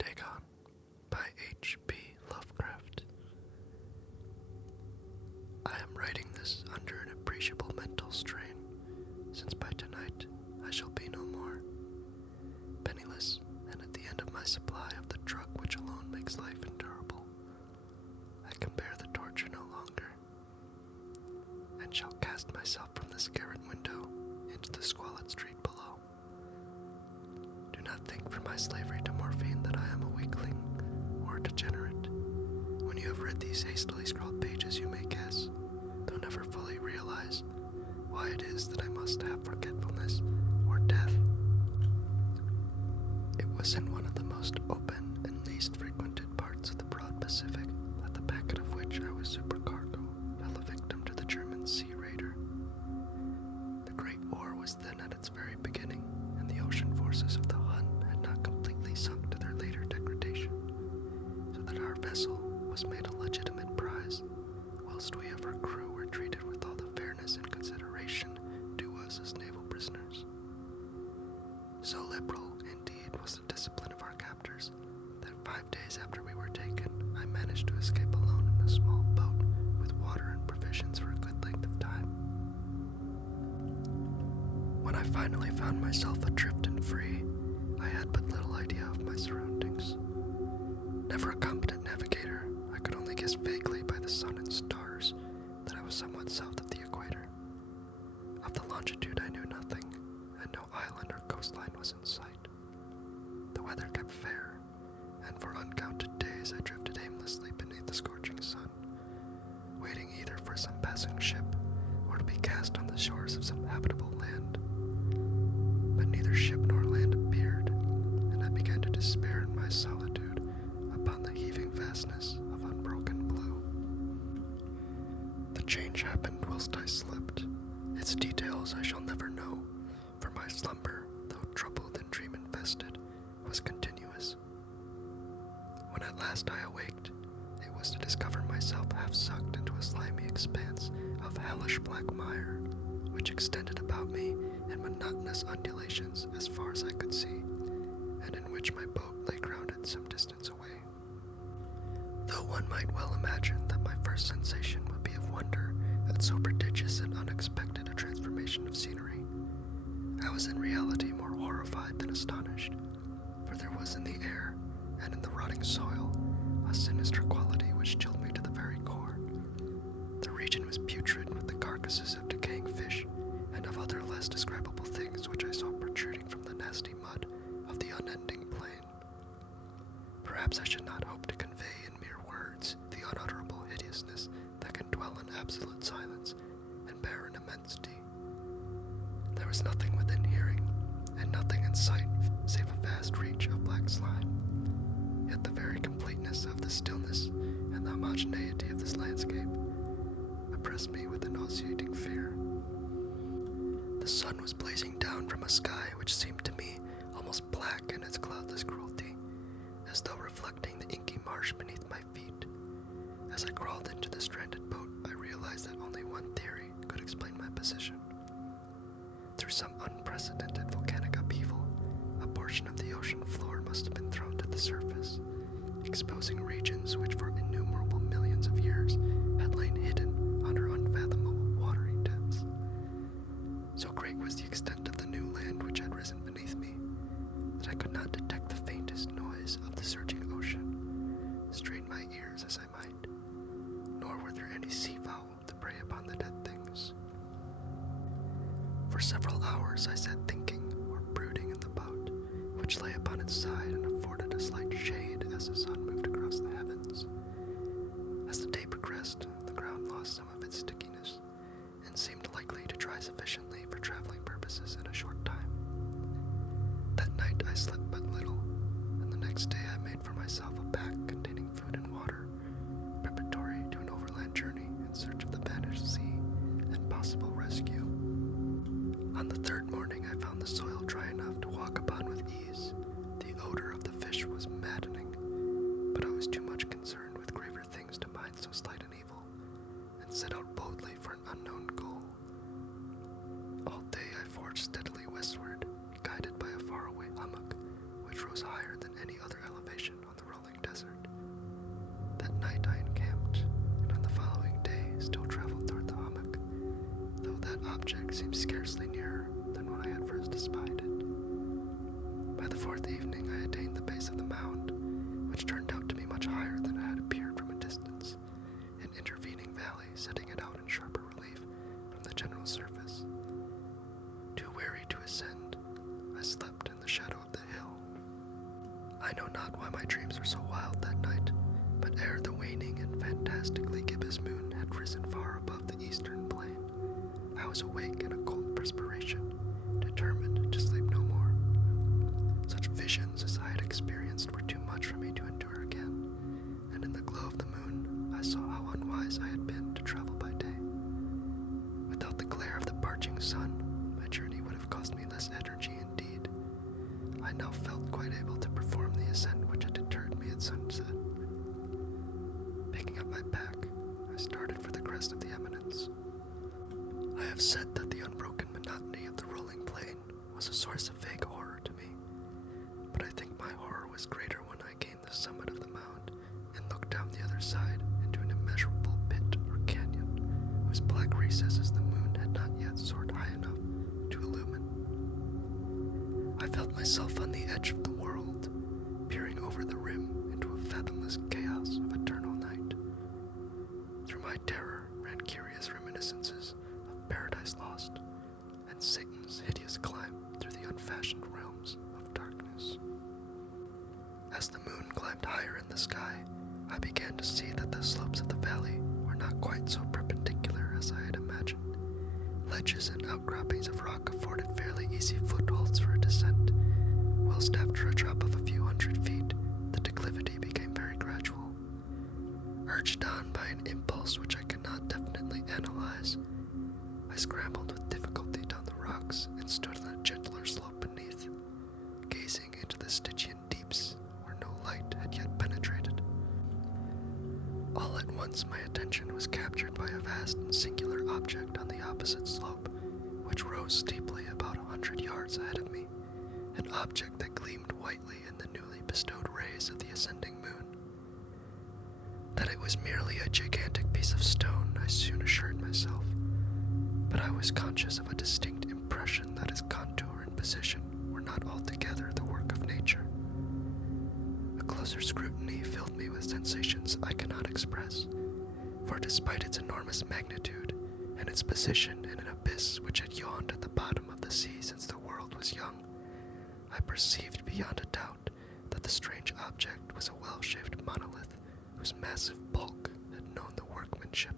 Dagon by H.P. Lovecraft. I am writing this under an appreciable mental strain, since by tonight I shall be no more. Penniless, and at the end of my supply of the drug which alone makes life endurable, I can bear the torture no longer, and shall cast myself from this garret window into the squalid street below. Do not think from my slavery to morphine that I am a weakling or a degenerate. When you have read these hastily scrawled pages, you may guess, though never fully realize, why it is that I must have forgetfulness or death. It was in one of the most open and least frequented parts of the broad Pacific that the packet of which I was supercargo fell a victim to the German sea raider. The Great War was then at its very beginning, and the ocean forces of the Hun had not completely sunk to their later degradation, so that our vessel was made a legitimate prize, whilst we of her crew were treated with all the fairness and consideration due us as naval prisoners. So liberal, indeed, was the discipline of our captors, that 5 days after we were taken, I managed to escape alone in a small boat with water and provisions for a good length of time. When I finally found myself adrift and free, I had but little idea of my surroundings. Never a competent navigator, I could only guess vaguely by the sun and stars that I was somewhat south of the equator. Of the longitude I knew nothing, and no island or coastline was in sight. The weather kept fair, and for uncounted days I drifted aimlessly beneath the scorching sun, waiting either for some passing ship or to be cast on the shores of some habitable land. But neither ship nor land appeared, and I began to despair in my solitude upon the heaving vastness of unbroken blue. The change happened whilst I slept. Its details I shall never know, for my slumber, though troubled and dream-infested, was continuous. When at last I awaked, it was to discover myself half-sucked into a slimy expanse of hellish black mire, which extended about me in monotonous undulations as far as I could see, and in which my boat lay grounded some distance away. Though one might well imagine that my first sensation would be of wonder at so prodigious and unexpected a transformation of scenery, I was in reality more horrified than astonished, for there was in the air and in the rotting soil a sinister quality which chilled me to the very core. The region was putrid with the carcasses of decaying fish and of other less describable things which I saw protruding from the nasty mud of the unending plain. Perhaps I should not hope to convey in mere words the unutterable hideousness that can dwell in absolute silence and barren immensity. There was nothing within hearing, and nothing in sight save a vast reach of black slime. Yet the very completeness of the stillness and the homogeneity of this landscape oppressed me with a nauseating fear. The sun was blazing down from a sky which seemed to me almost black in its cloudless cruelty, as though reflecting the inky marsh beneath my feet. As I crawled into the stranded boat, I realized that only one theory could explain my position. Through some unprecedented volcanic upheaval, a portion of the ocean floor must have been thrown to the surface, exposing regions which for innumerable millions of years had lain hidden under unfathomable watery depths. So great was the extent of the new land which had risen beneath me, that I could not detect the faintest noise of the surging ocean, strain my ears as I might, nor were there any sea fowl to prey upon the dead things. For several hours I sat thinking or brooding in the boat, which lay upon its side and afforded a slight shade as the sun moved across the heavens. As the day progressed, the ground lost some of its stickiness, and seemed likely to dry sufficiently for traveling purposes in a short time. That night I slept but little, and the next day I made for myself a pack containing food and water, preparatory to an overland journey in search of the vanished sea and possible rescue. On the third morning I found the soil dry enough to walk upon with ease. The odor of the fish was maddening, but I was too much concerned with graver things to mind so slight an evil, and set out boldly for an unknown goal. higher than any other elevation on the rolling desert. That night I encamped, and on the following day still traveled toward the hummock, though that object seemed scarcely nearer than when I had first espied it. By the fourth evening I attained the base of the mound, which turned out to be much higher than it had appeared from a distance, an intervening valley setting it out in sharper relief from the general surface. Too weary to ascend, I slept in the shadow of the hill. I know not why my dreams were so wild that night, but ere the waning and fantastically gibbous moon had risen far above the eastern plain, I was awake in a cold perspiration, determined to sleep no more. Such visions as I had experienced were too much for me to endure again, and in the glow of the moon I saw how unwise I had been to travel by day. Without the glare of the parching sun, my journey would have cost me less energy indeed. I now felt quite able to perform the ascent which had deterred me at sunset. Picking up my pack, I started for the crest of the eminence. I have said that the unbroken monotony of the rolling plain was a source of vague horror to me, but I think my horror was greater when I gained the summit of the mound and looked down the other side into an immeasurable pit or canyon, whose black recesses the moon had not yet soared high enough to illumine. I felt myself on the edge of the world, peering over the rim into a fathomless chaos of eternal night. Through my terror ran curious reminiscences of Paradise Lost and Satan's hideous climb through the unfashioned realms of darkness. As the moon climbed higher in the sky, I began to see that the slopes of the valley were not quite so perpendicular as I had imagined. Ledges and outcroppings of rock afforded fairly easy footholds for a descent, whilst after a drop of a few hundred feet, the declivity became very gradual. Urged on by an impulse which I could not definitely analyze, I scrambled with difficulty down the rocks and stood on a gentler slope beneath, gazing into the Stygian deeps where no light had yet penetrated. All at once my attention was captured by a vast and singular object on the opposite slope, which rose steeply about 100 yards ahead of me, an object that gleamed whitely in the newly bestowed rays of the ascending moon. That it was merely a gigantic piece of stone I soon assured myself, but I was conscious of a distinct impression that its contour and position were not altogether the work of nature. A closer scrutiny filled me with sensations I cannot express, for despite its enormous magnitude and its position in an abyss which had yawned at the bottom of the sea since the world was young, I perceived beyond a doubt that the strange object was a well-shaped monolith whose massive bulk had known the workmanship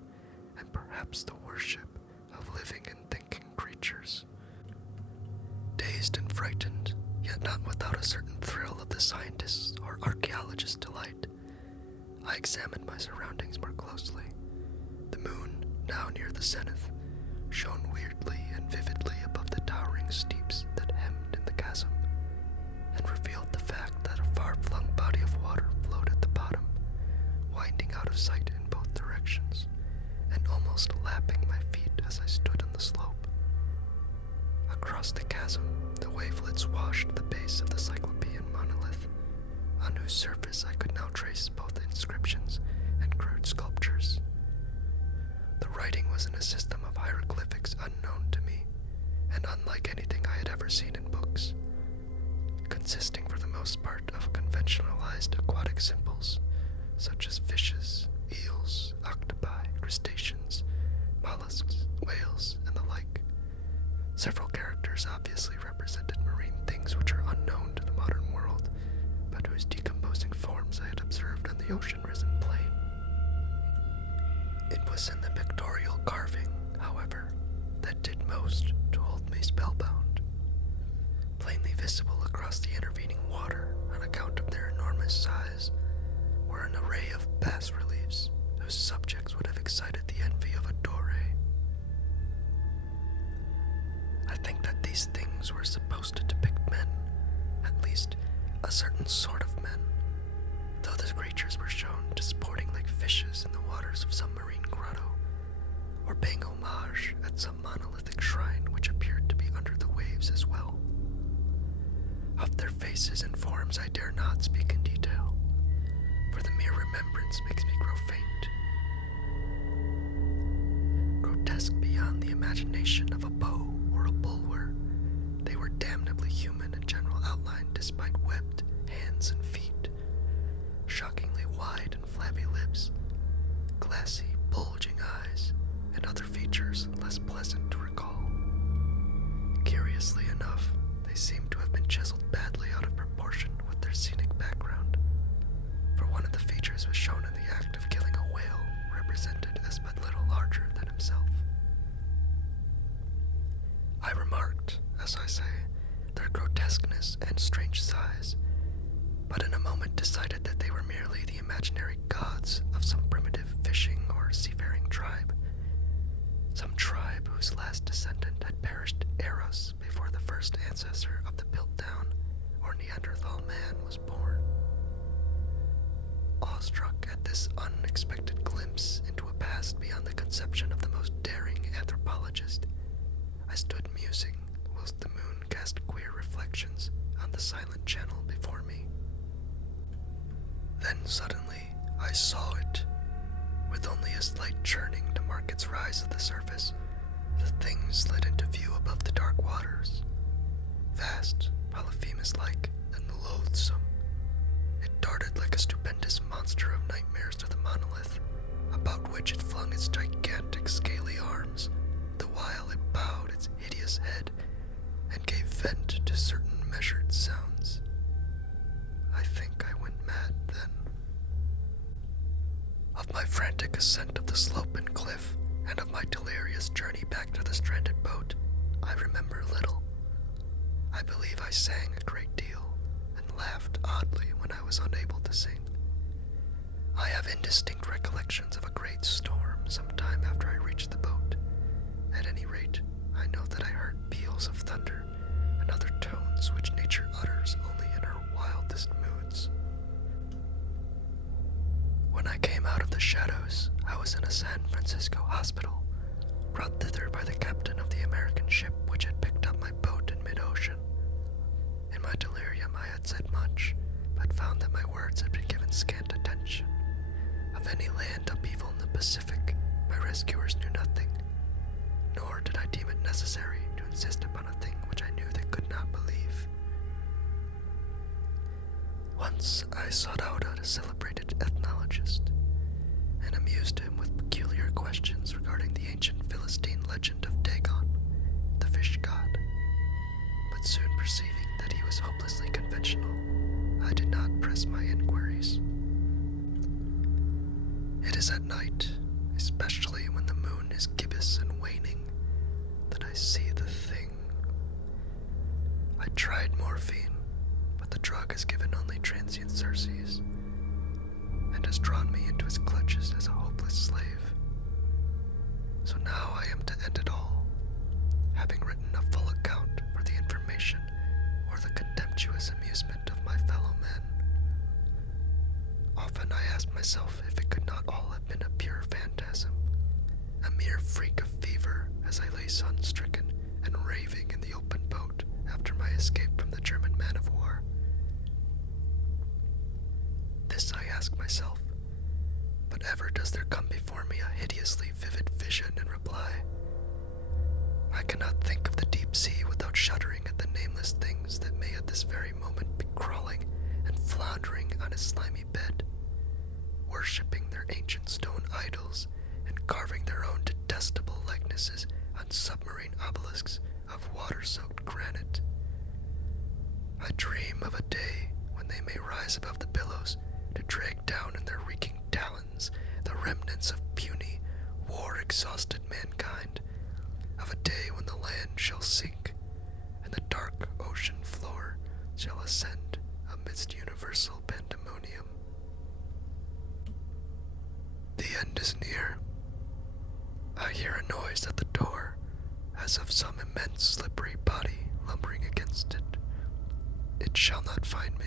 and perhaps the worship of living and thinking creatures. Dazed and frightened, yet not without a certain thrill of the scientist's or archaeologist's delight, I examined my surroundings more closely. The moon, now near the zenith, shone weirdly and vividly above the towering steeps that hemmed in the chasm, and revealed the fact that a far-flung body of water flowed at the bottom, winding out of sight in both directions, and almost lapping my feet as I stood on the slope. Across the chasm, the wavelets washed the base of the Cyclopean monolith, on whose surface I could now trace both inscriptions and crude sculptures. The writing was in a system of hieroglyphics unknown to me, and unlike anything I had ever seen in books, consisting for the most part of conventionalized aquatic symbols, such as fishes, eels, octopi, crustaceans, mollusks, whales, and the like. Several characters obviously represented marine things which are unknown to the modern world, but whose decomposing forms I had observed on the ocean-risen plain. It was in the pictorial carving, however, that did most to hold me spellbound. Plainly visible across the intervening water, on account of their enormous size, were an array of bas-reliefs whose subjects would have excited the envy of a Doré. I think that these things were supposed to depict men, at least a certain sort of men, though the creatures were shown disporting like fishes in the waters of some marine grotto, or paying homage at some monolithic shrine which appeared to be under the waves as well. Of their faces and forms I dare not speak in detail, for the mere remembrance makes me grow faint. Grotesque beyond the imagination of a bow or a bulwer, they were damnably human in general outline despite webbed hands and feet, shockingly wide and flabby lips, glassy, bulging eyes, and other features less pleasant to recall. Curiously enough, they seemed to have been chiseled badly out of proportion with their scenic background, for one of the features was shown in the act of killing a whale, represented as but little larger than himself. I remarked, as I say, their grotesqueness and strange size, but in a moment decided that they were merely the imaginary gods of some primitive fishing or seafaring tribe, some tribe whose last descendant had perished eras before the first ancestor of the Piltdown or Neanderthal man was born. Awestruck at this unexpected glimpse into a past beyond the conception of the most daring anthropologist, I stood musing whilst the moon cast queer reflections on the silent channel before me. Then suddenly I saw it. With only a slight churning to mark its rise to the surface, the thing slid into view above the dark waters. Vast, Polyphemus-like, and loathsome, it darted like a stupendous monster of nightmares to the monolith, about which it flung its gigantic scaly arms, the while it bowed its hideous head and gave vent to certain measured sounds. I think I went mad then. Of my frantic ascent of the slope and cliff, and of my delirious journey back to the stranded boat, I remember little. I believe I sang a great deal, and laughed oddly when I was unable to sing. I have indistinct recollections of a great storm some time after I reached the boat. At any rate, I know that I heard peals of thunder, and other tones which nature utters only in her wildest moods. When I came out of the shadows, I was in a San Francisco hospital, brought thither by the captain of the American ship which had picked up my boat in mid-ocean. In my delirium I had said much, but found that my words had been given scant attention. Of any land upheaval in the Pacific, my rescuers knew nothing, nor did I deem it necessary to insist upon a thing which I knew they could not believe. Once I sought out a celebrated ethnologist, and amused him with peculiar questions regarding the ancient Philistine legend of Dagon, the fish god. But soon perceiving that he was hopelessly conventional, I did not press my inquiries. It is at night, especially when the moon is gibbous and waning, that I see the thing. I tried morphine, but the drug has given only transient surcease, and has drawn me into his clutches as a hopeless slave. So now I am to end it all, having written a full account for the information or the contemptuous amusement of my fellow men. Often I asked myself if it could not all have been a pure phantasm, a mere freak of fever as I lay sun-stricken and raving in the open boat after my escape from the German man-of-war. This I ask myself, but ever does there come before me a hideously vivid vision in reply. I cannot think of the deep sea without shuddering at the nameless things that may at this very moment be crawling and floundering on its slimy bed, worshipping their ancient stone idols and carving their own detestable likenesses on submarine obelisks of water-soaked granite. I dream of a day when they may rise above the billows to drag down in their reeking talons the remnants of puny, war-exhausted mankind, of a day when the land shall sink, and the dark ocean floor shall ascend amidst universal pandemonium. The end is near. I hear a noise at the door, as of some immense slippery body lumbering against it. It shall not find me,